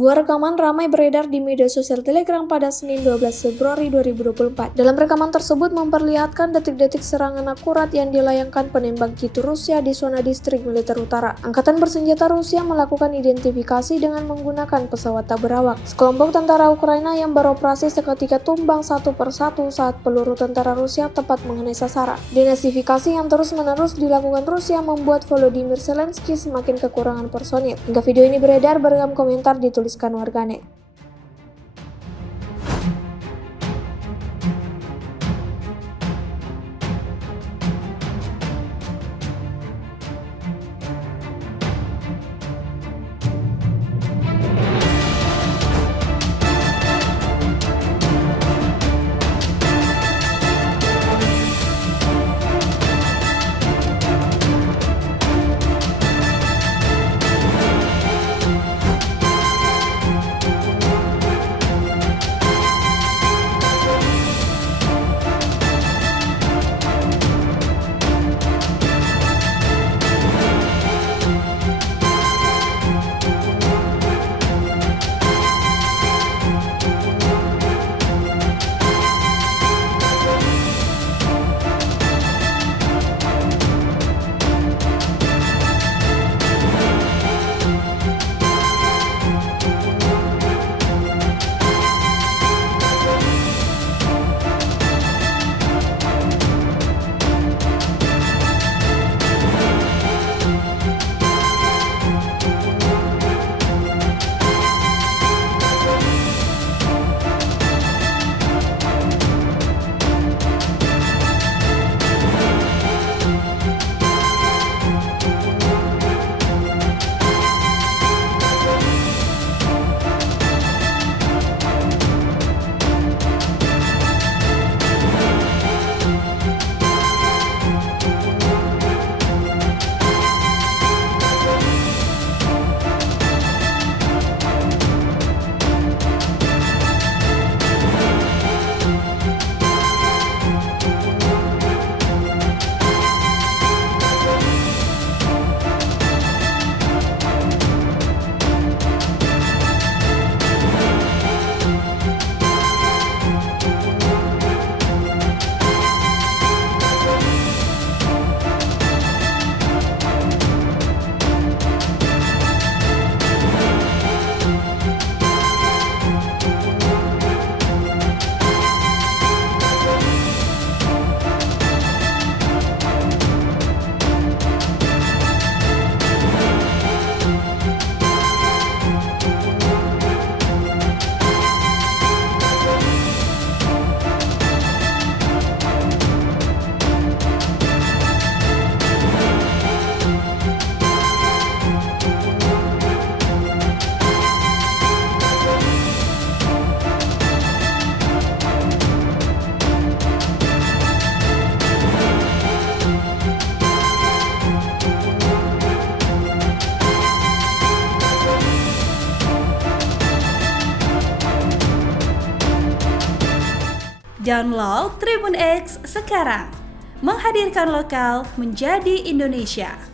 Sebuah rekaman ramai beredar di media sosial Telegram pada Senin 12 Februari 2024. Dalam rekaman tersebut memperlihatkan detik-detik serangan akurat yang dilayangkan penembak jitu Rusia di zona distrik militer utara. Angkatan bersenjata Rusia melakukan identifikasi dengan menggunakan pesawat tak berawak. Sekelompok tentara Ukraina yang beroperasi seketika tumbang satu persatu saat peluru tentara Rusia tepat mengenai sasaran. Denasifikasi yang terus-menerus dilakukan Rusia membuat Volodymyr Zelensky semakin kekurangan personil. Hingga video ini beredar, beragam komentar dituliskan warganet. Download Tribun X sekarang, menghadirkan lokal menjadi Indonesia.